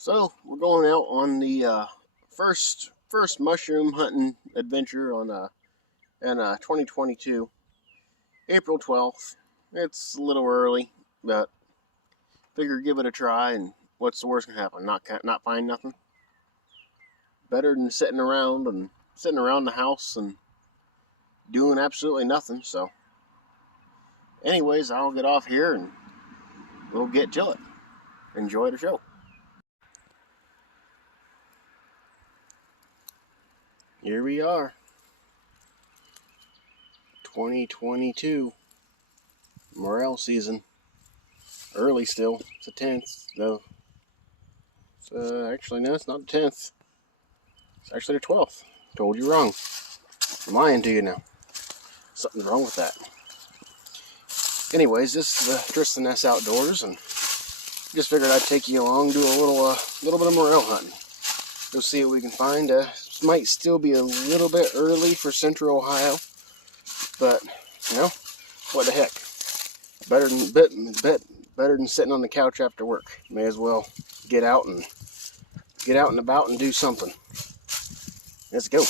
So we're going out on the first mushroom hunting adventure on in 2022, April 12th. It's a little early, but figure give it a try. And what's the worst can happen? Not find nothing. Better than sitting around the house and doing absolutely nothing. So, anyways, I'll get off here and we'll get to it. Enjoy the show. Here we are. 2022 morel season. Early still. It's the 10th though. Actually no, it's not the 10th. It's actually the 12th. Told you wrong. I'm lying to you now. Something's wrong with that. Anyways, this is Tristan S Outdoors, and just figured I'd take you along, do a little bit of morel hunting. Go see what we can find. Might still be a little bit early for Central Ohio, but you know, what the heck? Better than sitting on the couch after work. May as well get out and about and do something. Let's go.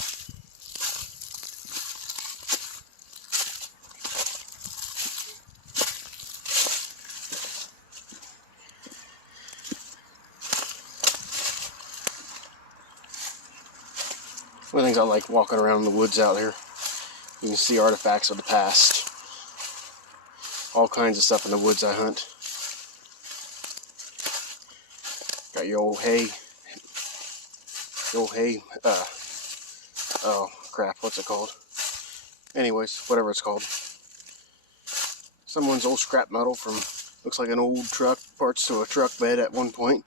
One of the things I like walking around in the woods out here. You can see artifacts of the past. All kinds of stuff in the woods I hunt. Got your old hay. Oh crap, what's it called? Anyways, whatever it's called. Someone's old scrap metal from, looks like an old truck, parts to a truck bed at one point.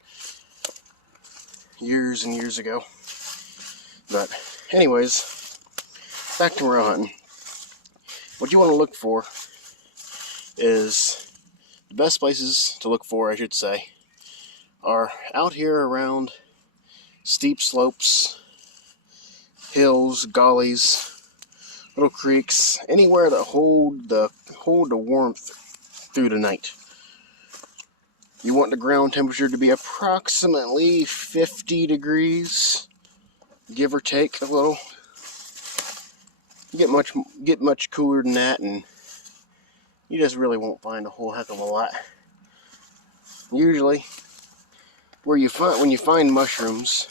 Years and years ago. But anyways, back to morel hunting. What you want to look for is, the best places to look for, I should say, are out here around steep slopes, hills, gullies, little creeks, anywhere that hold the warmth through the night. You want the ground temperature to be approximately 50 degrees, give or take a little. You get much cooler than that, and you just really won't find a whole heck of a lot. Usually, when you find mushrooms,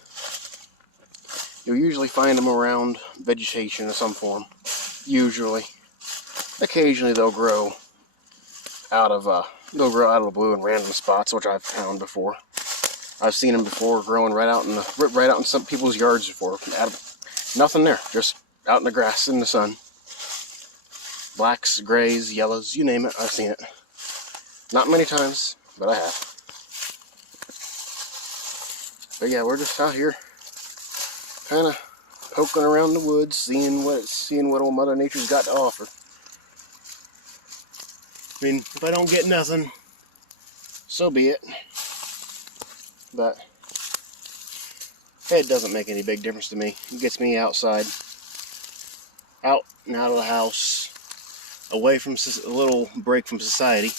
you'll usually find them around vegetation of some form. Usually, occasionally they'll grow out of the blue in random spots, which I've found before. I've seen them before growing right out in some people's yards before. Nothing there, just out in the grass in the sun. Blacks, grays, yellows, you name it, I've seen it. Not many times, but I have. But yeah, we're just out here, kind of poking around the woods, seeing what old Mother Nature's got to offer. I mean, if I don't get nothing, so be it. But it doesn't make any big difference to me. It gets me outside, out and out of the house, away from a little break from society.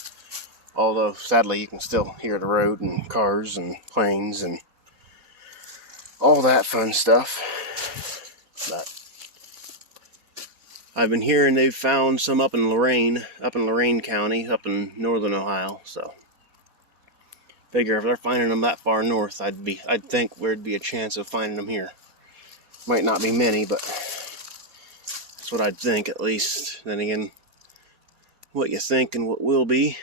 Although sadly you can still hear the road and cars and planes and all that fun stuff. But I've been hearing they've found some up in Lorain County, up in northern Ohio. So figure if they're finding them that far north, I'd think there'd be a chance of finding them here. Might not be many, but that's what I'd think, at least. Then again, what you think and what will be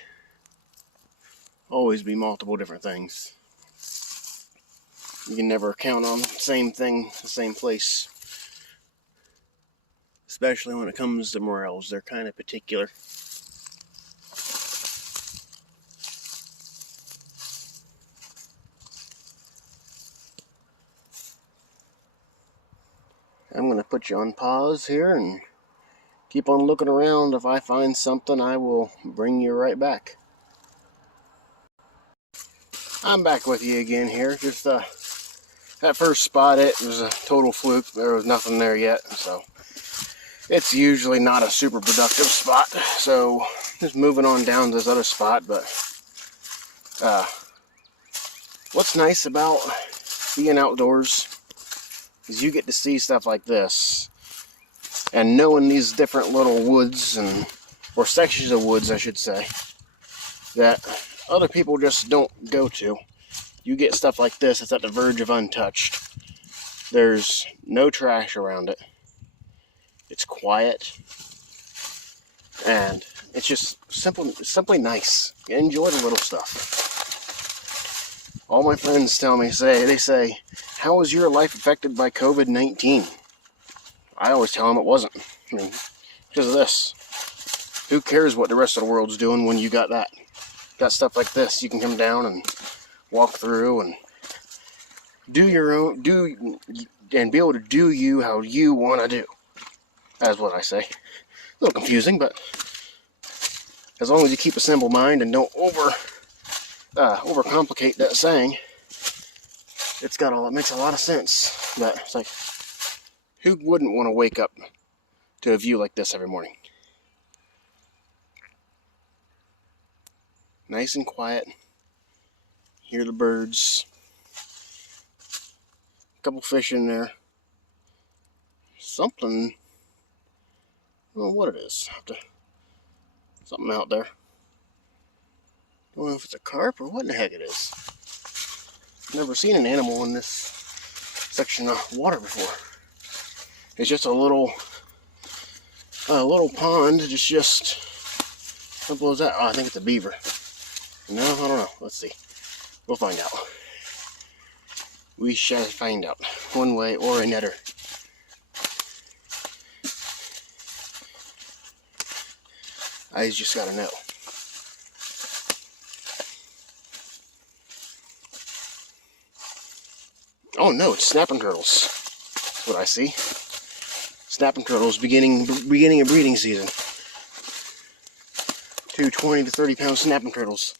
always be multiple different things. You can never count on the same thing, the same place. Especially when it comes to morels, they're kind of particular. I'm going to put you on pause here and keep on looking around. If I find something, I will bring you right back. I'm back with you again here. Just that first spot, it was a total fluke. There was nothing there yet, so it's usually not a super productive spot. So just moving on down to this other spot, but What's nice about being outdoors is you get to see stuff like this, and knowing these different little woods or sections of woods, I should say, that other people just don't go to. You get stuff like this that's at the verge of untouched. There's no trash around it. It's quiet, and it's just simply nice. You enjoy the little stuff. All my friends tell me, they say, how was your life affected by COVID-19? I always tell them it wasn't. I mean, because of this. Who cares what the rest of the world's doing when you got that? Got stuff like this. You can come down and walk through and do your own, and be able to do you how you want to do. That's what I say. A little confusing, but as long as you keep a simple mind and don't overcomplicate that saying, it makes a lot of sense. But it's like, who wouldn't want to wake up to a view like this every morning? Nice and quiet. Hear the birds. A couple fish in there. Something. I don't know what it is. Something out there. Don't know if it's a carp or what in the heck it is. Never seen an animal in this section of water before. It's just a little pond. It's just simple as that. Oh, I think it's a beaver. No, I don't know. Let's see. We'll find out. We shall find out, one way or another. I just gotta know. Oh no, it's snapping turtles. That's what I see. Snapping turtles beginning of breeding season. 2 20 to 30 pound snapping turtles.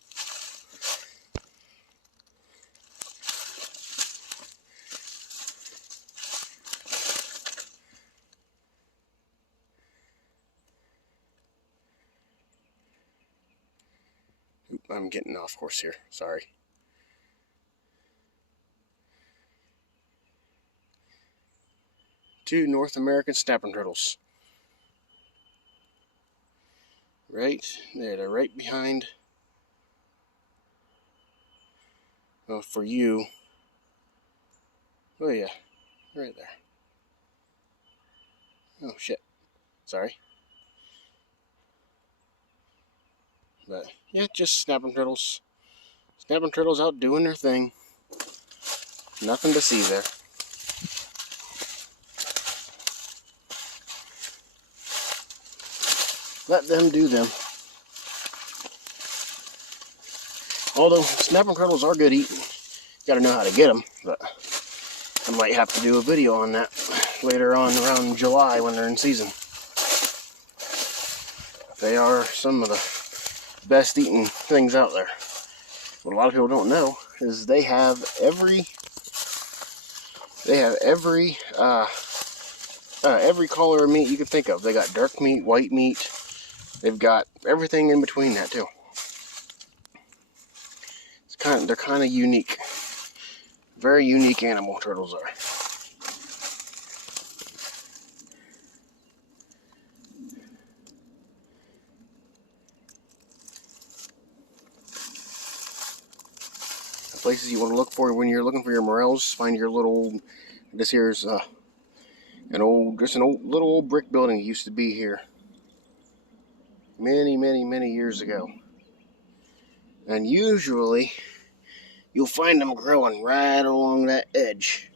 Oop, I'm getting off course here. Sorry. Two North American snapping turtles. Right there, they're right behind. Oh, for you. Oh yeah, right there. Oh shit. Sorry. But yeah, just snapping turtles. Snapping turtles out doing their thing. Nothing to see there. Let them do them. Although snapping turtles are good eating. You gotta know how to get them, but I might have to do a video on that later on around July when they're in season. They are some of the best eating things out there. What a lot of people don't know is they have every color of meat you could think of. They got dark meat, white meat. They've got everything in between that too. They're kind of unique. Very unique animal, turtles are. The places you want to look for when you're looking for your morels, find your little. This here's an old little old brick building that used to be here many years ago. And usually you'll find them growing right along that edge.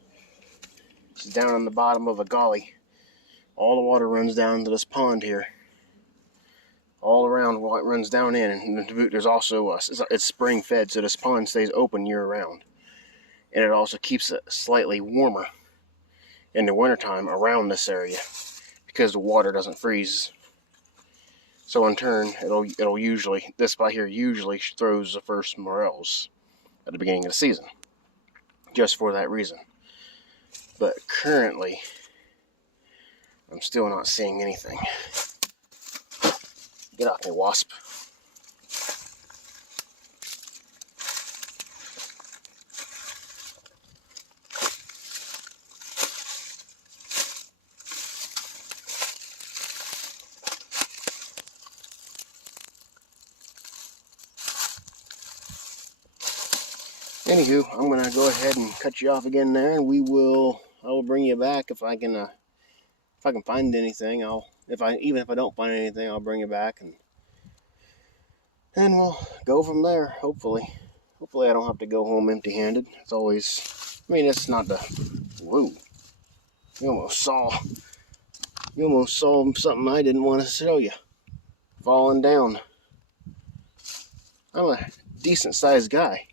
It's down on the bottom of a gully. All the water runs down to this pond here. All around while it runs down in. And there's also, it's spring fed, so this pond stays open year round. And it also keeps it slightly warmer in the wintertime around this area because the water doesn't freeze. So in turn, it'll usually, this spot here usually throws the first morels at the beginning of the season, just for that reason. But currently, I'm still not seeing anything. Get off me, wasp. Anywho, I'm gonna go ahead and cut you off again there, and I will bring you back if I can find anything. Even if I don't find anything, I'll bring you back, and we'll go from there. Hopefully I don't have to go home empty-handed. It's always, I mean, it's not the, whoa, you almost saw something I didn't want to show you, falling down. I'm a decent sized guy.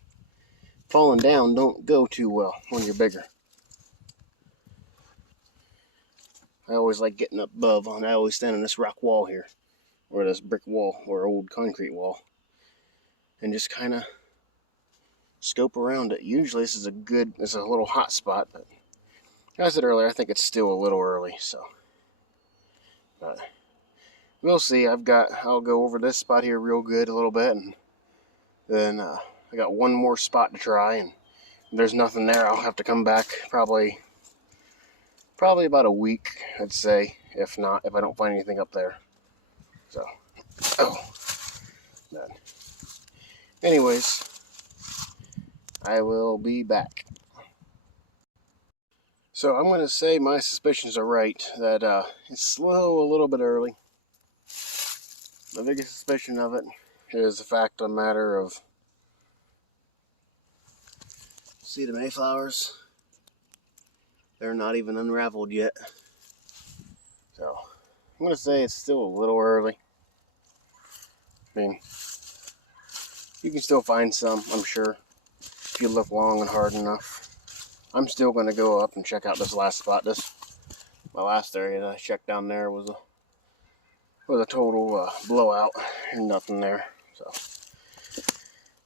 Falling down don't go too well when you're bigger. I always like getting up above, and I always stand on this rock wall here, or this brick wall, or old concrete wall, and just kind of scope around it. Usually it's a little hot spot, but as I said earlier, I think it's still a little early, so. But we'll see. I'll go over this spot here real good a little bit, and then I got one more spot to try, and if there's nothing there, I'll have to come back probably about a week, I'd say, if I don't find anything up there. So, but anyways, I will be back. So I'm going to say my suspicions are right, that it's a little bit early. The biggest suspicion of it is the fact of the matter of, see the mayflowers? They're not even unraveled yet. So I'm going to say it's still a little early. I mean, you can still find some, I'm sure, if you look long and hard enough. I'm still going to go up and check out this last spot. My last area that I checked down there was a total blowout, and nothing there. So,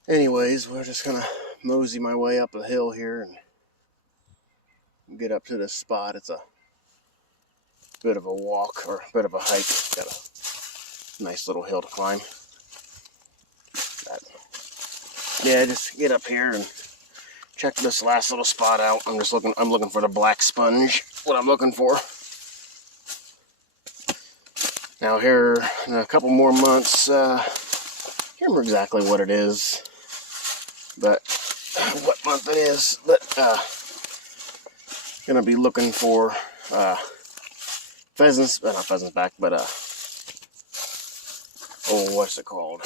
anyways, we're just gonna mosey my way up the hill here and get up to this spot. It's a bit of a walk, or a bit of a hike. Got a nice little hill to climb. But, yeah, just get up here and check this last little spot out. I'm looking for the black sponge. What I'm looking for. Now here in a couple more months, I can't remember exactly what it is, but what month it is, but gonna be looking for pheasants, not pheasants back, but what's it called?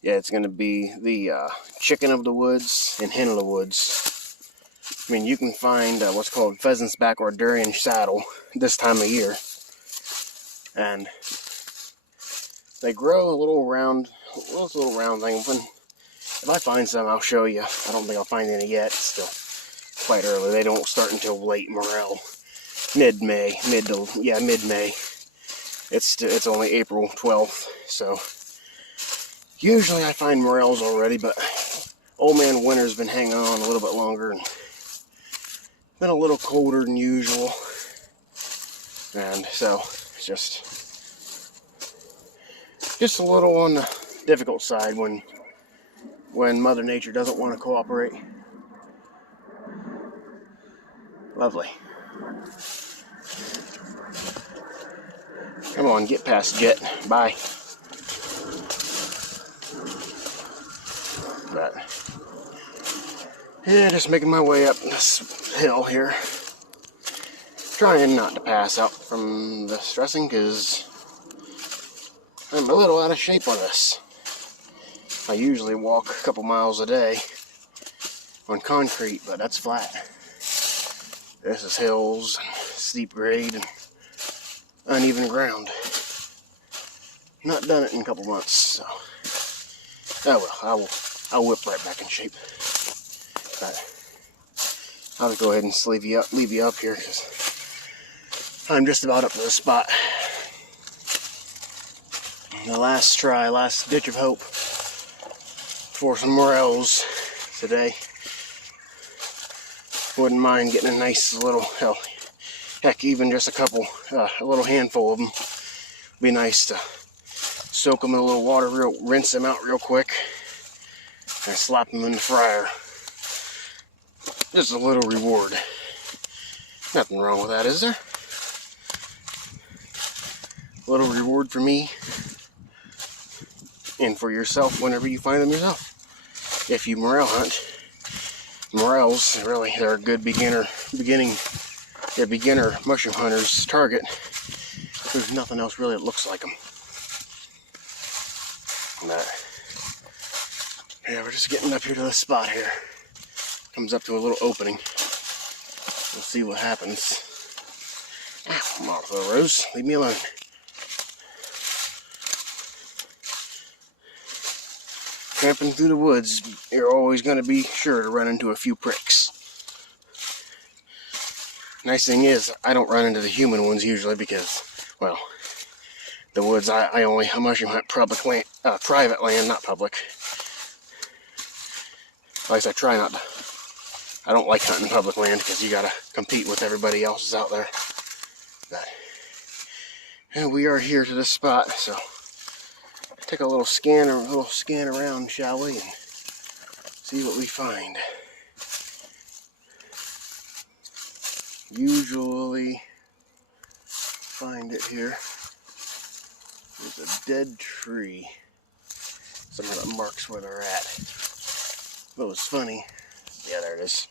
Yeah, it's gonna be the chicken of the woods and hen of the woods. I mean, you can find what's called pheasant's back or durian saddle this time of year, and they grow a little round thing. If I find some, I'll show you. I don't think I'll find any yet. It's still quite early. They don't start until late morel, mid-May. It's only April 12th, so usually I find morels already, but old man winter's been hanging on a little bit longer, and been a little colder than usual, and so it's just a little on the difficult side when Mother Nature doesn't want to cooperate. Lovely. Come on, get past Jet. Bye. But yeah, just making my way up this hill here. Trying not to pass out from the stressing, because I'm a little out of shape on this. I usually walk a couple miles a day on concrete, but that's flat. This is hills, steep grade, and uneven ground. Not done it in a couple months, so I'll whip right back in shape. But I'll just go ahead and leave you up here, because I'm just about up to the spot. The last try, last ditch of hope for some morels today. Wouldn't mind getting a nice little, heck, even just a little handful of them. Be nice to soak them in a little water, rinse them out real quick, and slap them in the fryer. Just a little reward. Nothing wrong with that, is there? A little reward for me. and for yourself whenever you find them yourself. If you morel hunt, morels really they're a good beginner mushroom hunter's target. There's nothing else really that looks like them. But yeah, we're just getting up here to the spot here. Comes up to a little opening. We'll see what happens. Ow, Martha Rose, leave me alone. Tramping through the woods, you're always going to be sure to run into a few pricks. Nice thing is, I don't run into the human ones usually because, well, the woods I only mushroom hunt public land, private land, not public. At least I try not to. I don't like hunting public land because you gotta compete with everybody else out there. But yeah, we are here to this spot, so take a little scan around, shall we, and see what we find. Usually find it here. There's a dead tree. Somehow that marks where they're at. What was funny, yeah, there it is.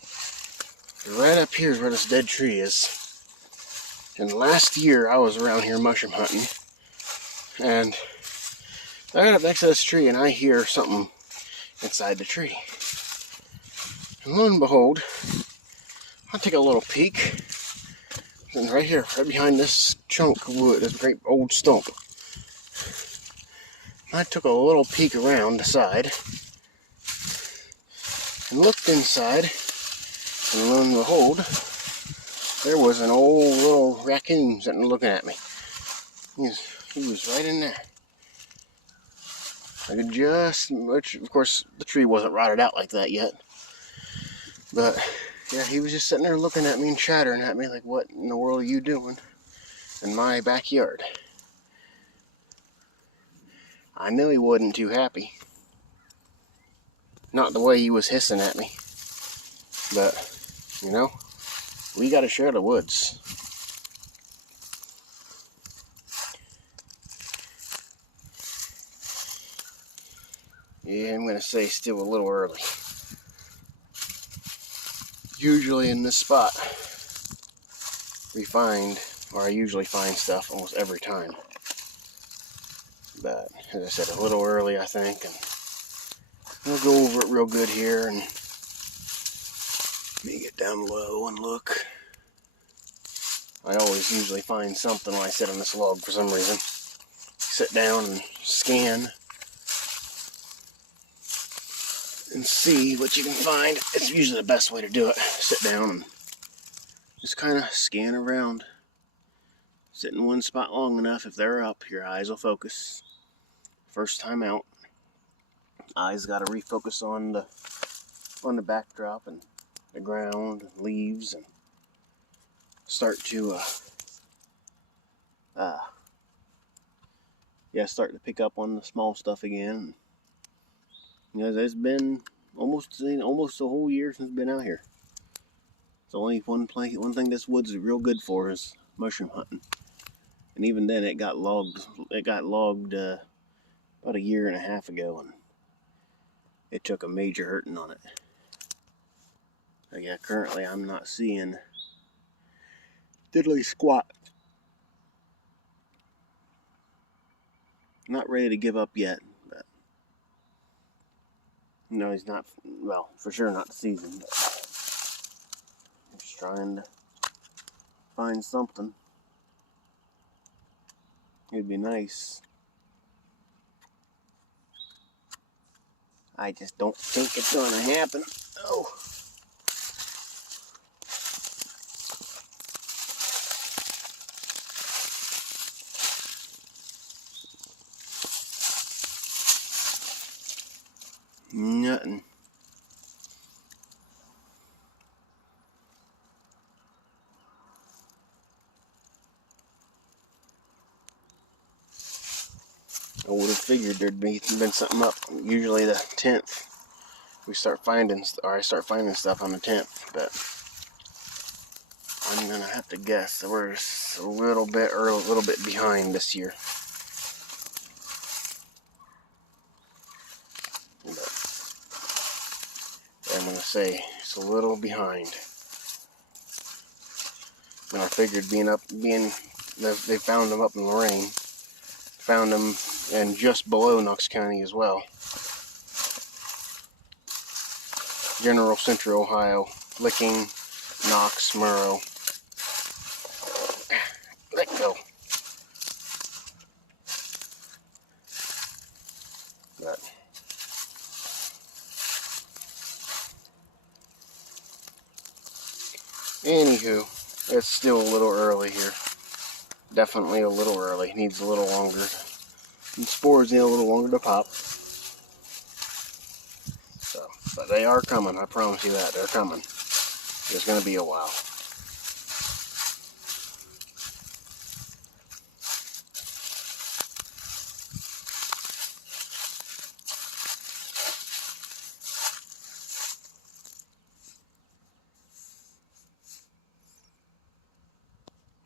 Right up here is where this dead tree is. And last year I was around here mushroom hunting, and I got up next to this tree and I hear something inside the tree. And lo and behold, I take a little peek, and right here, right behind this chunk of wood, this great old stump, I took a little peek around the side and looked inside, and lo and behold, there was an old little raccoon sitting looking at me. He was right in there. I could just, which of course the tree wasn't rotted out like that yet, but yeah, he was just sitting there looking at me and chattering at me like, what in the world are you doing in my backyard? I knew he wasn't too happy. Not the way he was hissing at me. But, you know, we gotta share the woods. Yeah, I'm gonna say still a little early. Usually in this spot, I usually find stuff almost every time. But, as I said, a little early, I think, and we'll go over it real good here, and let me get down low and look. I always usually find something when I sit on this log for some reason. Sit down and scan and see what you can find. It's usually the best way to do it. Sit down and just kind of scan around. Sit in one spot long enough, if they're up, your eyes will focus. First time out, eyes got to refocus on the backdrop and the ground, and leaves, and start to start to pick up on the small stuff again. You know, it's been almost a whole year since I've been out here. It's only one thing this woods is real good for is mushroom hunting. And even then, it got logged about a year and a half ago, and it took a major hurting on it. But yeah, currently I'm not seeing diddly squat. Not ready to give up yet, but no, he's not. Well, for sure not the season. But I'm just trying to find something. It'd be nice. I just don't think it's gonna happen. Oh. Nothing. I would have figured there'd been something up. Usually the 10th, I start finding stuff on the 10th, but I'm gonna have to guess that we're just a little bit behind this year. say, it's a little behind. And I figured being they found them up in Lorraine, found them and just below Knox County as well. General Central Ohio, Licking, Knox, Murrow. Let go. But anywho, it's still a little early here. Definitely a little early. Needs a little longer. The spores need a little longer to pop. So, but they are coming. I promise you that. They're coming. It's going to be a while.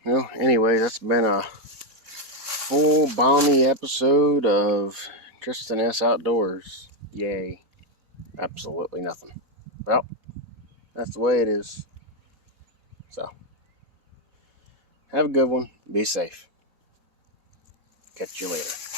Well, anyway, that's been a full balmy episode of Tristan S. Outdoors. Yay. Absolutely nothing. Well, that's the way it is. So, have a good one. Be safe. Catch you later.